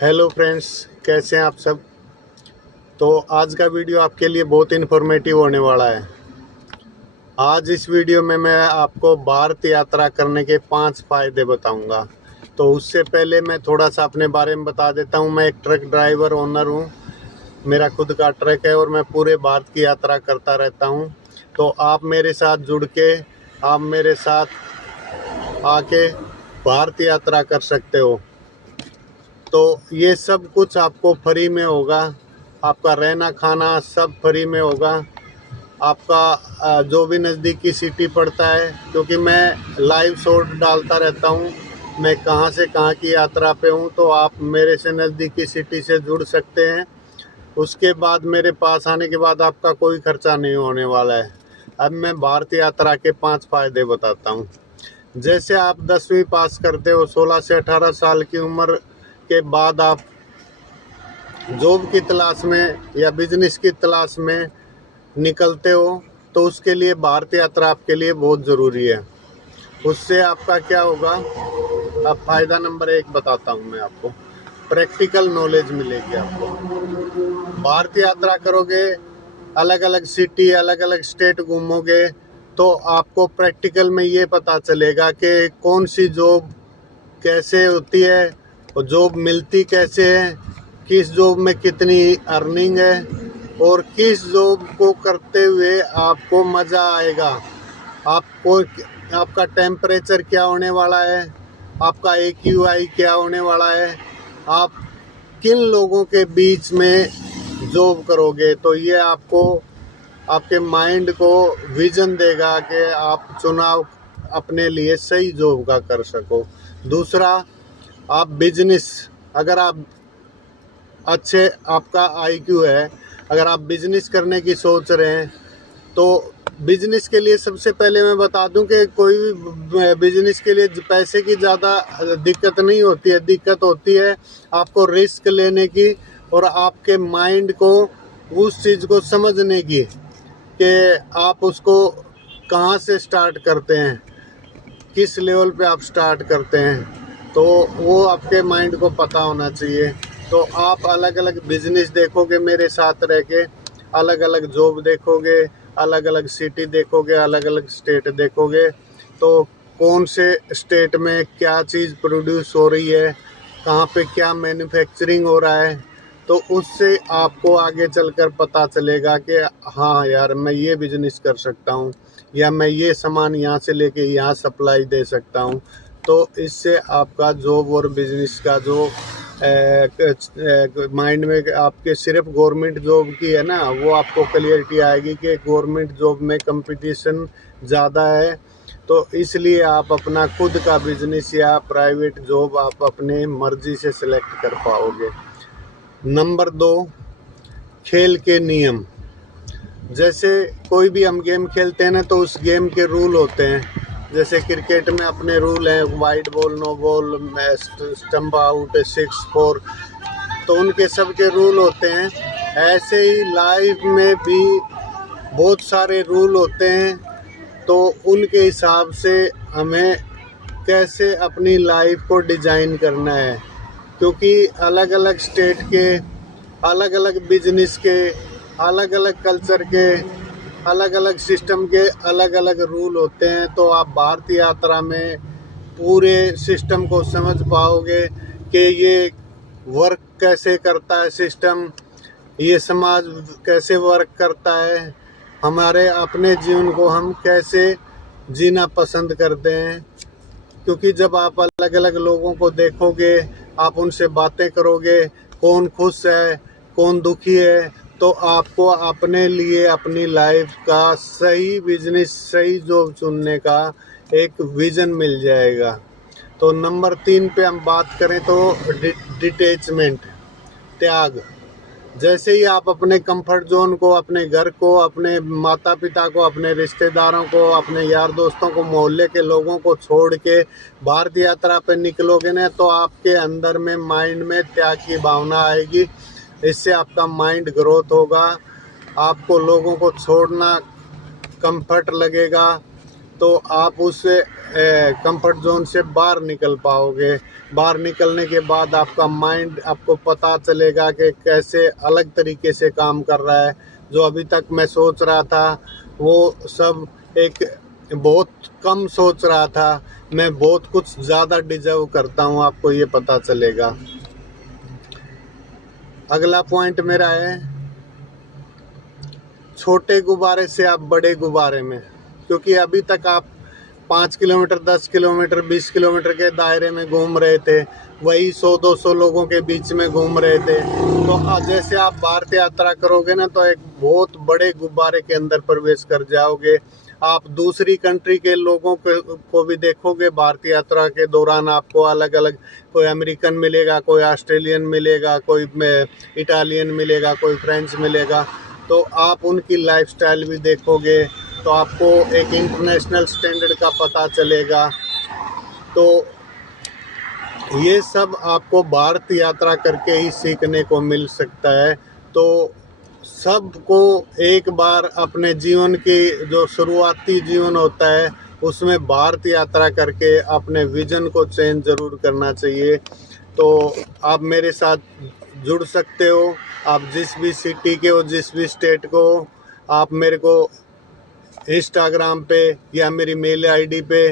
Hello friends, कैसे हैं आप सब। तो आज का वीडियो आपके लिए बहुत इन्फॉर्मेटिव होने वाला है। आज इस वीडियो में मैं आपको भारत यात्रा करने के 5 फ़ायदे बताऊंगा। तो उससे पहले मैं थोड़ा सा अपने बारे में बता देता हूं। मैं एक ट्रक ड्राइवर ओनर हूं। मेरा खुद का ट्रक है और मैं पूरे भारत की यात्रा करता रहता हूं। तो आप मेरे साथ जुड़ के, आप मेरे साथ आके भारत यात्रा कर सकते हो। तो ये सब कुछ आपको फ्री में होगा। आपका रहना खाना सब फ्री में होगा। आपका जो भी नज़दीकी सिटी पड़ता है, क्योंकि मैं लाइव शॉट डालता रहता हूँ मैं कहाँ से कहाँ की यात्रा पे हूँ, तो आप मेरे से नज़दीकी सिटी से जुड़ सकते हैं। उसके बाद मेरे पास आने के बाद आपका कोई खर्चा नहीं होने वाला है। अब मैं भारत यात्रा के 5 फ़ायदे बताता हूँ। जैसे आप 10वीं पास करते हो, 16 से 18 साल की उम्र के बाद आप जॉब की तलाश में या बिजनेस की तलाश में निकलते हो, तो उसके लिए भारत यात्रा आपके लिए बहुत ज़रूरी है। उससे आपका क्या होगा, अब फ़ायदा नंबर 1 बताता हूँ मैं आपको। प्रैक्टिकल नॉलेज मिलेगी आपको। भारत यात्रा करोगे, अलग अलग सिटी, अलग अलग स्टेट घूमोगे, तो आपको प्रैक्टिकल में ये पता चलेगा कि कौन सी जॉब कैसे होती है और जॉब मिलती कैसे है, किस जॉब में कितनी अर्निंग है और किस जॉब को करते हुए आपको मज़ा आएगा। आपको आपका टेम्परेचर क्या होने वाला है, आपका AQI क्या होने वाला है, आप किन लोगों के बीच में जॉब करोगे। तो ये आपको आपके माइंड को विजन देगा कि आप चुनाव अपने लिए सही जॉब का कर सको। दूसरा, आप बिजनेस, अगर आप अच्छे आपका IQ है, अगर आप बिजनेस करने की सोच रहे हैं, तो बिजनेस के लिए सबसे पहले मैं बता दूं कि कोई भी बिजनेस के लिए पैसे की ज़्यादा दिक्कत नहीं होती है। दिक्कत होती है आपको रिस्क लेने की और आपके माइंड को उस चीज़ को समझने की कि आप उसको कहाँ से स्टार्ट करते हैं, किस लेवल पे आप स्टार्ट करते हैं, तो वो आपके माइंड को पता होना चाहिए। तो आप अलग अलग बिजनेस देखोगे मेरे साथ रह के, अलग अलग जॉब देखोगे, अलग अलग सिटी देखोगे, अलग अलग स्टेट देखोगे, तो कौन से स्टेट में क्या चीज़ प्रोड्यूस हो रही है, कहाँ पे क्या मैन्युफैक्चरिंग हो रहा है, तो उससे आपको आगे चलकर पता चलेगा कि हाँ यार, मैं ये बिजनेस कर सकता हूँ या मैं ये सामान यहाँ से लेके यहाँ सप्लाई दे सकता हूँ। तो इससे आपका जॉब और बिजनेस का जो माइंड में आपके सिर्फ गवर्नमेंट जॉब की है ना, वो आपको क्लियरिटी आएगी कि गवर्नमेंट जॉब में कंपटीशन ज़्यादा है। तो इसलिए आप अपना खुद का बिजनेस या प्राइवेट जॉब आप अपने मर्जी से सिलेक्ट कर पाओगे। नंबर 2, खेल के नियम। जैसे कोई भी हम गेम खेलते हैं ना, तो उस गेम के रूल होते हैं। जैसे क्रिकेट में अपने रूल हैं, wide ball, no ball, stump out, 6, 4, तो उनके सब के रूल होते हैं। ऐसे ही लाइफ में भी बहुत सारे रूल होते हैं, तो उनके हिसाब से हमें कैसे अपनी लाइफ को डिज़ाइन करना है, क्योंकि अलग अलग स्टेट के, अलग अलग बिजनेस के, अलग अलग कल्चर के, अलग अलग सिस्टम के अलग अलग रूल होते हैं। तो आप भारत यात्रा में पूरे सिस्टम को समझ पाओगे कि ये वर्क कैसे करता है सिस्टम, ये समाज कैसे वर्क करता है, हमारे अपने जीवन को हम कैसे जीना पसंद करते हैं। क्योंकि जब आप अलग अलग लोगों को देखोगे, आप उनसे बातें करोगे, कौन खुश है, कौन दुखी है, तो आपको अपने लिए अपनी लाइफ का सही बिजनेस, सही जॉब चुनने का एक विज़न मिल जाएगा। तो नंबर 3 पे हम बात करें तो डिटैचमेंट, त्याग। जैसे ही आप अपने कंफर्ट जोन को, अपने घर को, अपने माता पिता को, अपने रिश्तेदारों को, अपने यार दोस्तों को, मोहल्ले के लोगों को छोड़ के भारत यात्रा पर निकलोगे ना, तो आपके अंदर में, माइंड में त्याग की भावना आएगी। इससे आपका माइंड ग्रोथ होगा, आपको लोगों को छोड़ना कंफर्ट लगेगा, तो आप उस कंफर्ट जोन से बाहर निकल पाओगे। बाहर निकलने के बाद आपका माइंड, आपको पता चलेगा कि कैसे अलग तरीके से काम कर रहा है। जो अभी तक मैं सोच रहा था वो सब एक बहुत कम सोच रहा था, मैं बहुत कुछ ज़्यादा डिजर्व करता हूँ, आपको ये पता चलेगा। अगला पॉइंट मेरा है, छोटे गुब्बारे से आप बड़े गुब्बारे में, क्योंकि अभी तक आप 5 किलोमीटर, 10 किलोमीटर, 20 किलोमीटर के दायरे में घूम रहे थे, वही 100-200 लोगों के बीच में घूम रहे थे। तो जैसे आप भारत यात्रा करोगे ना, तो एक बहुत बड़े गुब्बारे के अंदर प्रवेश कर जाओगे। आप दूसरी कंट्री के लोगों को भी देखोगे। भारत यात्रा के दौरान आपको अलग अलग, कोई अमेरिकन मिलेगा, कोई ऑस्ट्रेलियन मिलेगा, कोई इटालियन मिलेगा, कोई फ्रेंच मिलेगा। तो आप उनकी लाइफस्टाइल भी देखोगे, तो आपको एक इंटरनेशनल स्टैंडर्ड का पता चलेगा। तो ये सब आपको भारत यात्रा करके ही सीखने को मिल सकता है। तो सबको एक बार अपने जीवन की जो शुरुआती जीवन होता है उसमें भारत यात्रा करके अपने विजन को चेंज ज़रूर करना चाहिए। तो आप मेरे साथ जुड़ सकते हो। आप जिस भी सिटी के हो, जिस भी स्टेट को, आप मेरे को इंस्टाग्राम पे या मेरी मेल आईडी पे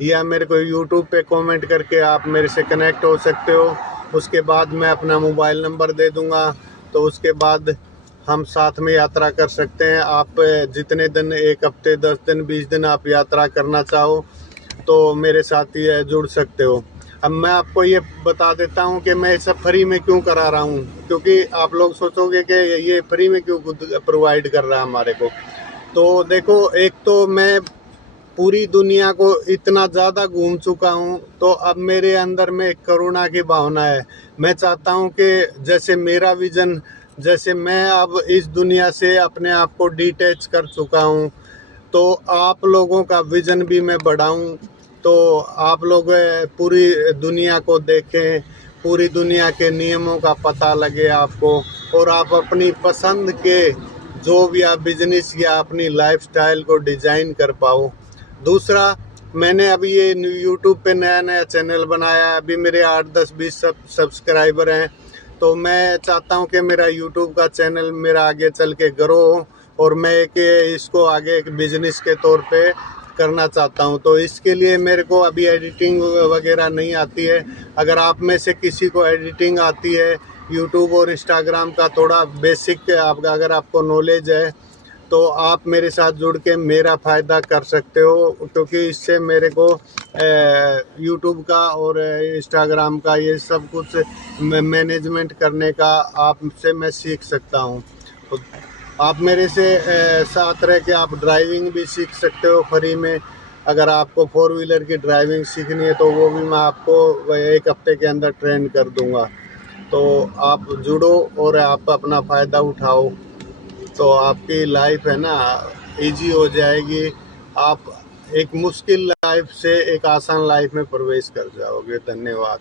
या मेरे को यूट्यूब पे कमेंट करके आप मेरे से कनेक्ट हो सकते हो। उसके बाद मैं अपना मोबाइल नंबर दे दूँगा, तो उसके बाद हम साथ में यात्रा कर सकते हैं। आप जितने दिन, 1 हफ्ते, 10 दिन, 20 दिन आप यात्रा करना चाहो तो मेरे साथ ही जुड़ सकते हो। अब मैं आपको ये बता देता हूँ कि मैं सब फ्री में क्यों करा रहा हूँ, क्योंकि आप लोग सोचोगे कि ये फ्री में क्यों प्रोवाइड कर रहा है हमारे को। तो देखो, एक तो मैं पूरी दुनिया को इतना ज़्यादा घूम चुका हूँ, तो अब मेरे अंदर में एक करुणा की भावना है। मैं चाहता हूँ कि जैसे मेरा विज़न, जैसे मैं अब इस दुनिया से अपने आप को डिटैच कर चुका हूँ, तो आप लोगों का विज़न भी मैं बढ़ाऊँ। तो आप लोग पूरी दुनिया को देखें, पूरी दुनिया के नियमों का पता लगे आपको, और आप अपनी पसंद के जो भी आप बिजनेस या अपनी लाइफस्टाइल को डिज़ाइन कर पाओ। दूसरा, मैंने अभी ये यूट्यूब पे नया चैनल बनाया है। अभी मेरे 8, 10, 20 सब्सक्राइबर हैं। तो मैं चाहता हूँ कि मेरा यूट्यूब का चैनल मेरा आगे चल के ग्रो हो, और मैं इसको आगे एक बिजनेस के तौर पे करना चाहता हूँ। तो इसके लिए मेरे को अभी एडिटिंग वगैरह नहीं आती है। अगर आप में से किसी को एडिटिंग आती है, यूट्यूब और इंस्टाग्राम का थोड़ा बेसिक अगर आपको नॉलेज है, तो आप मेरे साथ जुड़ के मेरा फ़ायदा कर सकते हो, क्योंकि इससे मेरे को यूट्यूब का और इंस्टाग्राम का ये सब कुछ मैनेजमेंट करने का आपसे मैं सीख सकता हूँ। तो आप मेरे से साथ रह के आप ड्राइविंग भी सीख सकते हो फ्री में। अगर आपको 4 व्हीलर की ड्राइविंग सीखनी है तो वो भी मैं आपको 1 हफ्ते के अंदर ट्रेन कर दूँगा। तो आप जुड़ो और आप अपना फ़ायदा उठाओ, तो आपकी लाइफ है ना इजी हो जाएगी। आप एक मुश्किल लाइफ से एक आसान लाइफ में प्रवेश कर जाओगे। धन्यवाद।